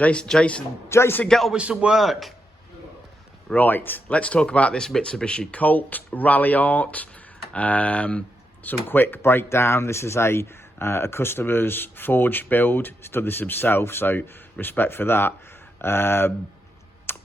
Jason, get on with some work. Right, let's talk about this Mitsubishi Colt Ralliart. Some quick breakdown. This is a customer's forged build. He's done this himself, so respect for that.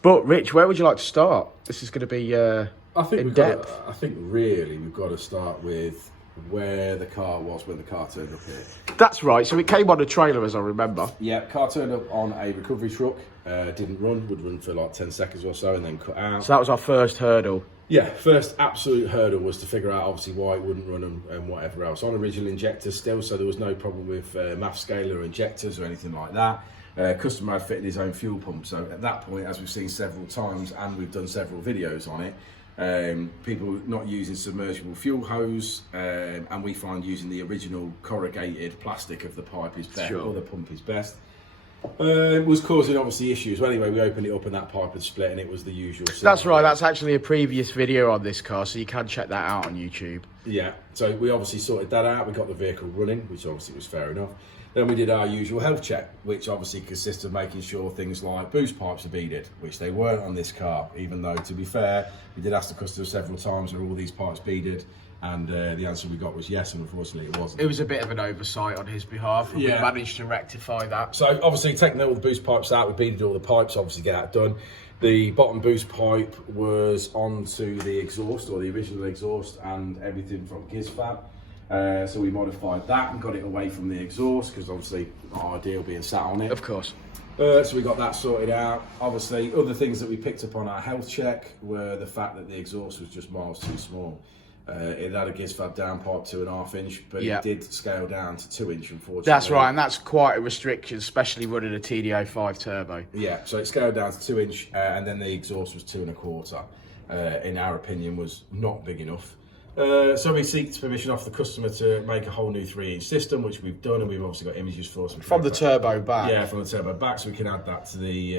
But Rich, where would you like to start? This is going to be in depth. I think really we've got to start with where the car was when the car turned up here. That's right. So it came on a trailer, as I remember. Yeah, car turned up on a recovery truck. Didn't run. Would run for like 10 seconds or so, and then cut out. So that was our first hurdle. Yeah, first absolute hurdle was to figure out obviously why it wouldn't run and whatever else. On original injectors still, so there was no problem with MAF scaler or injectors or anything like that. Customer had fitted his own fuel pump, so at that point, as we've seen several times and we've done several videos on it, people not using submersible fuel hose, and we find using the original corrugated plastic of the pipe is better, or the pump is best. Was causing obviously issues. Well, anyway, we opened it up and that pipe had split, and it was the usual. That's right. That's actually a previous video on this car, so you can check that out on YouTube. Yeah. So we obviously sorted that out. We got the vehicle running, which obviously was fair enough. Then we did our usual health check, which obviously consists of making sure things like boost pipes are beaded, which they weren't on this car. Even though, to be fair, we did ask the customer several times, are all these pipes beaded? And the answer we got was yes, and unfortunately it wasn't. It was a bit of an oversight on his behalf, and we managed to rectify that. So obviously taking all the boost pipes out, we beaded all the pipes, obviously get that done. The bottom boost pipe was onto the exhaust, or the original exhaust, and everything from Gizfab. So we modified that and got it away from the exhaust, because obviously not ideal being sat on it. Of course. So we got that sorted out. Obviously, other things that we picked up on our health check were the fact that the exhaust was just miles too small. It had a Gizfab downpipe 2.5 inch, but it did scale down to 2 inch, unfortunately. That's right, and that's quite a restriction, especially running a TD05 turbo. Yeah, so it scaled down to 2 inch, and then the exhaust was 2.25. In our opinion, was not big enough. So we seeked permission off the customer to make a whole new 3-inch system, which we've done, and we've obviously got images for us. From the turbo back. Yeah, from the turbo back, so we can add that to the,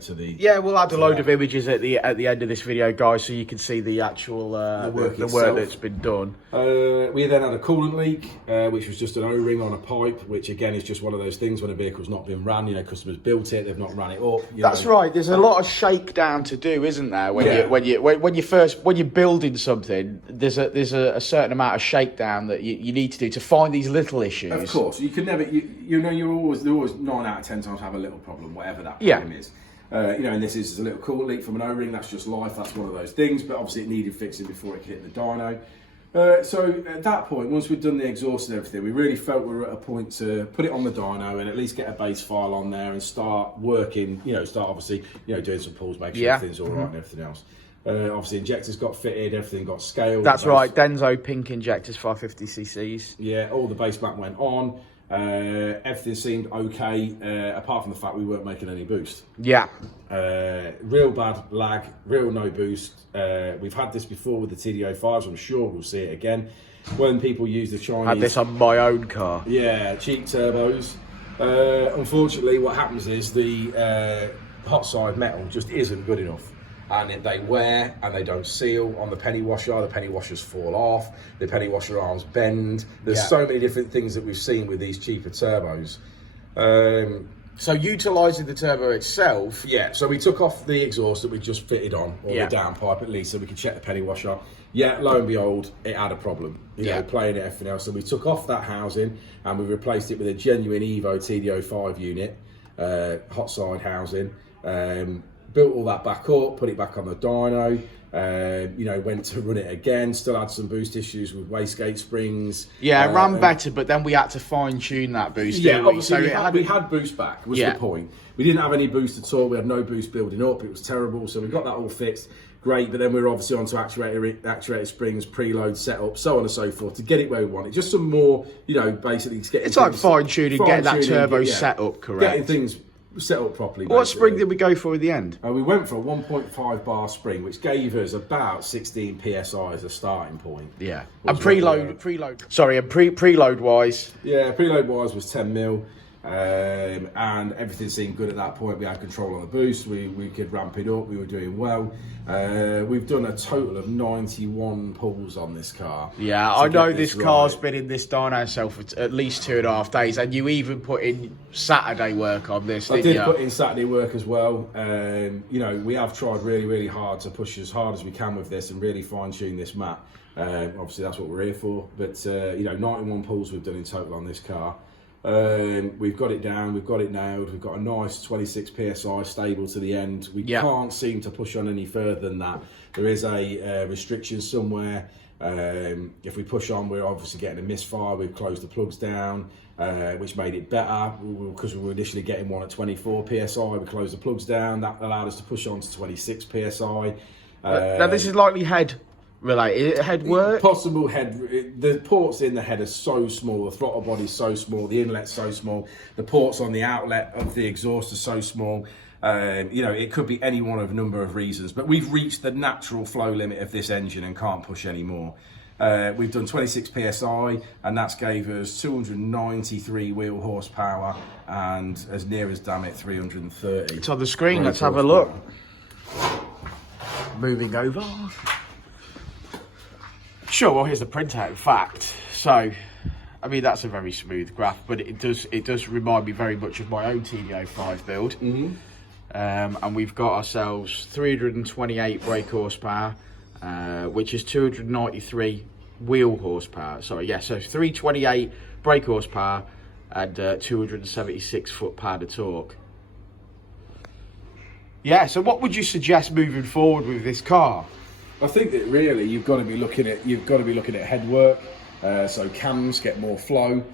to the... Yeah, we'll add a load of images at the end of this video, guys, so you can see the actual the work that's been done. We then had a coolant leak, which was just an O-ring on a pipe, which again is just one of those things when a vehicle's not been ran. Customers built it, they've not ran it up. That's right. There's a lot of shakedown to do, isn't there? When you're building something, there's a certain amount of shakedown that you need to do to find these little issues. Of course, you can never. You're always 9 out of 10 times have a little problem, whatever that problem is. And this is a little coolant leak from an O-ring. That's just life. That's one of those things. But obviously, it needed fixing before it could hit the dyno. So at that point, once we'd done the exhaust and everything, we really felt we were at a point to put it on the dyno and at least get a base file on there and start working. Start obviously, doing some pulls, make sure everything's all right and everything else. Obviously, injectors got fitted, everything got scaled. That's right, Denso pink injectors, 550cc's. Yeah, all the base mat went on. Everything seemed okay, apart from the fact we weren't making any boost. Yeah. Real bad lag, real no boost. We've had this before with the TD05s, I'm sure we'll see it again. When people use the Chinese... Had this on my own car. Yeah, cheap turbos. Unfortunately, what happens is the hot side metal just isn't good enough. And they wear and they don't seal on the penny washer. The penny washers fall off. The penny washer arms bend. There's so many different things that we've seen with these cheaper turbos. So utilising the turbo itself. Yeah. So we took off the exhaust that we just fitted on, or the downpipe at least, so we could check the penny washer. Yeah. Lo and behold, it had a problem. Playing it, everything else. So we took off that housing and we replaced it with a genuine Evo TD05 unit, hot side housing. Built all that back up, put it back on the dyno, went to run it again, still had some boost issues with wastegate springs. Yeah, it ran better, but then we had to fine tune that boost. Yeah, obviously we had boost back, was the point. We didn't have any boost at all, we had no boost building up, it was terrible, so we got that all fixed, great, but then we were obviously onto actuator springs, preload setup, so on and so forth, to get it where we want it. Just some more, basically to get it's like fine tuning, getting that turbo set up correct. Getting things set up preload. What spring did we go for in the end? We went for a 1.5 bar spring, which gave us about 16 psi as a starting point. Yeah, and preload. Sorry, and preload wise. Yeah, preload wise was 10 mil. and everything seemed good at that point. We had control on the boost, we could ramp it up, we were doing well. We've done a total of 91 pulls on this car. Yeah, I know this car's been in this dyno cell for at least 2.5 days, and you even put in Saturday work on this, didn't you? I did put in Saturday work as well. You know, we have tried really hard to push as hard as we can with this and really fine tune this mat. Obviously that's what we're here for, but you know, 91 pulls we've done in total on this car. We've got it down, we've got it nailed, we've got a nice 26 psi stable to the end. We can't seem to push on any further than that. There is a restriction somewhere. If we push on, we're obviously getting a misfire. We've closed the plugs down, which made it better because we were initially getting one at 24 psi. We closed the plugs down, that allowed us to push on to 26 psi. Now this is likely head related, head work? Possible head. The ports in the head are so small, the throttle body's so small, the inlet's so small, the ports on the outlet of the exhaust are so small. You know, it could be any one of a number of reasons, but we've reached the natural flow limit of this engine and can't push any more. We've done 26 psi, and that's gave us 293 wheel horsepower and as near as damn it 330. It's on the screen, let's have a look. Moving over. Sure, well here's the printout fact. So, I mean that's a very smooth graph, but it does remind me very much of my own TD05 build. And we've got ourselves 328 brake horsepower, which is 293 wheel horsepower. Sorry, yeah, so 328 brake horsepower and 276 foot-pound of torque. Yeah, so what would you suggest moving forward with this car? I think that really you've got to be looking at head work, so cams get more flow,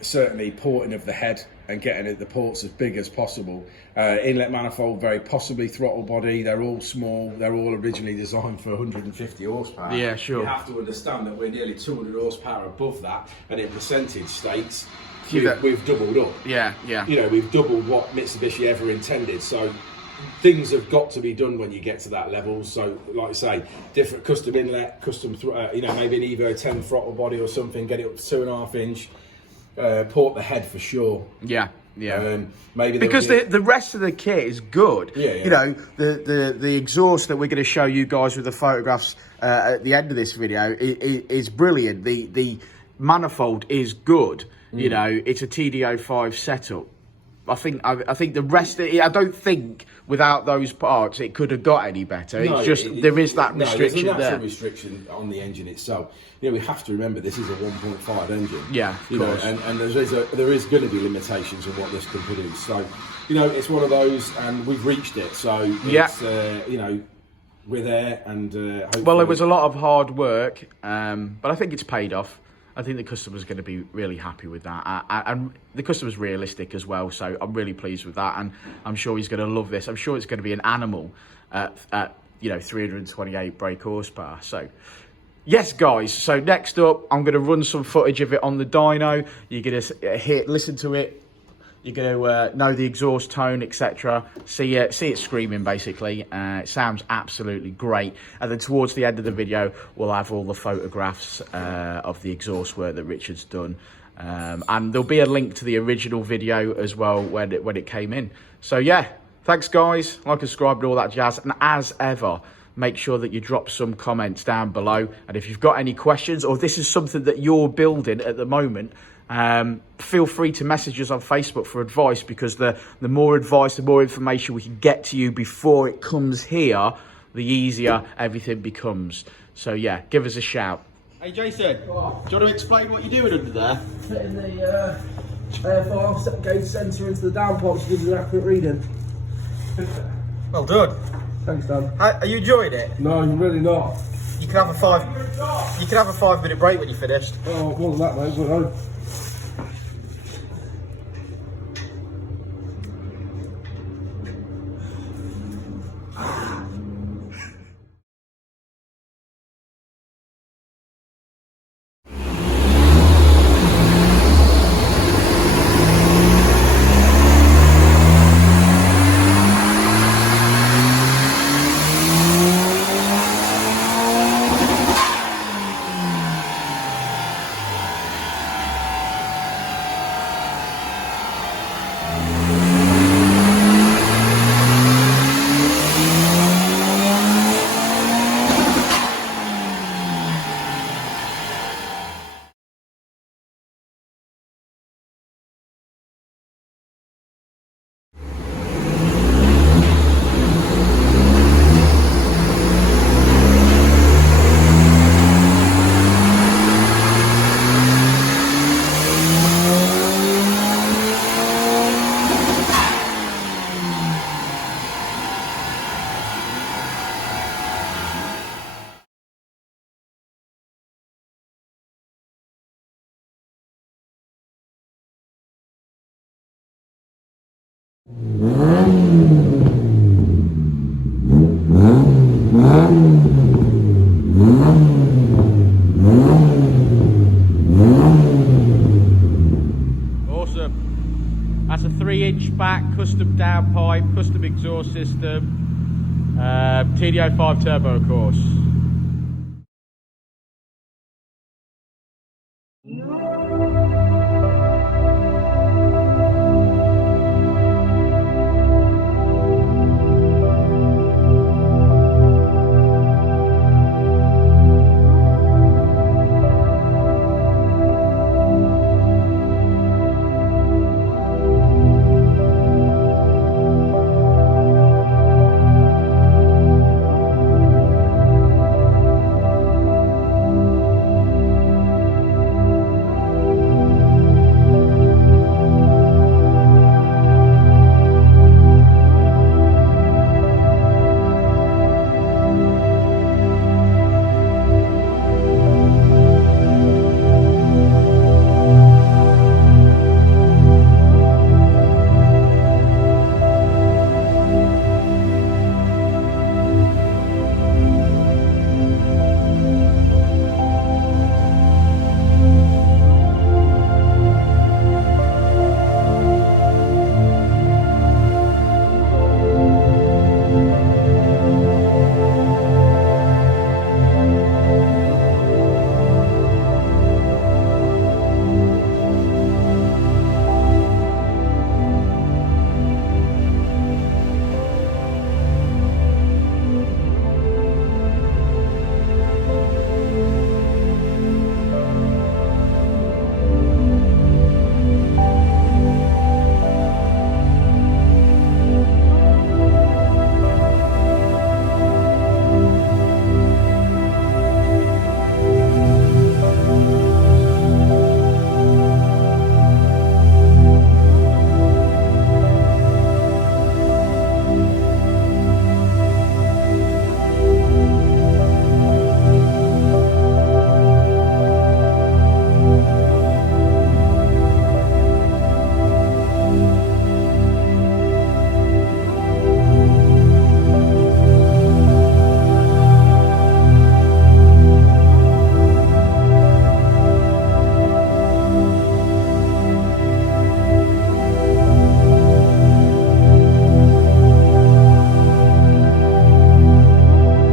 certainly porting of the head and getting the ports as big as possible. Inlet manifold, very possibly throttle body. They're all small. They're all originally designed for 150 horsepower. Yeah, sure. You have to understand that we're nearly 200 horsepower above that, and in percentage states, we've doubled up. Yeah. You know, we've doubled what Mitsubishi ever intended. So things have got to be done when you get to that level. So, like I say, different custom inlet, custom, you know, maybe an Evo 10 throttle body or something. Get it up to 2.5 inch. Port the head for sure. Yeah. Maybe because the rest of the kit is good. Yeah. You know, the exhaust that we're going to show you guys with the photographs at the end of this video is brilliant. The manifold is good. You know, it's a TD05 setup. I think the rest of it, I don't think without those parts it could have got any better. No, there is that restriction there's a natural there. restriction on the engine itself. You know, we have to remember this is a 1.5 engine. Yeah, you know, and there is going to be limitations on what this can produce. So, you know, it's one of those, and we've reached it. So, it's, you know, we're there, and hopefully... Well, it was a lot of hard work, but I think it's paid off. I think the customer's going to be really happy with that, and the customer's realistic as well, so I'm really pleased with that, and I'm sure he's going to love this. I'm sure it's going to be an animal at you know, 328 brake horsepower. So yes guys, so next up I'm going to run some footage of it on the dyno. You're going to listen to it. You're going to know the exhaust tone, etc. See it screaming, basically. It sounds absolutely great. And then towards the end of the video, we'll have all the photographs of the exhaust work that Richard's done. And there'll be a link to the original video as well when it came in. So yeah, thanks guys. Like, subscribe, and all that jazz. And as ever, make sure that you drop some comments down below. And if you've got any questions, or this is something that you're building at the moment, feel free to message us on Facebook for advice, because the more advice, the more information we can get to you before it comes here, the easier everything becomes. So yeah, give us a shout. Hey Jason, do you want to explain what you're doing under there? Putting the AFR gauge sensor into the downpipe to give you an accurate reading. Well done. Thanks, Dan. Are you enjoying it? No, I'm really not. You can have a 5-minute break when you're finished. Oh, it wasn't that, mate, but Awesome. That's a 3-inch back, custom downpipe, custom exhaust system, TD05 turbo, of course.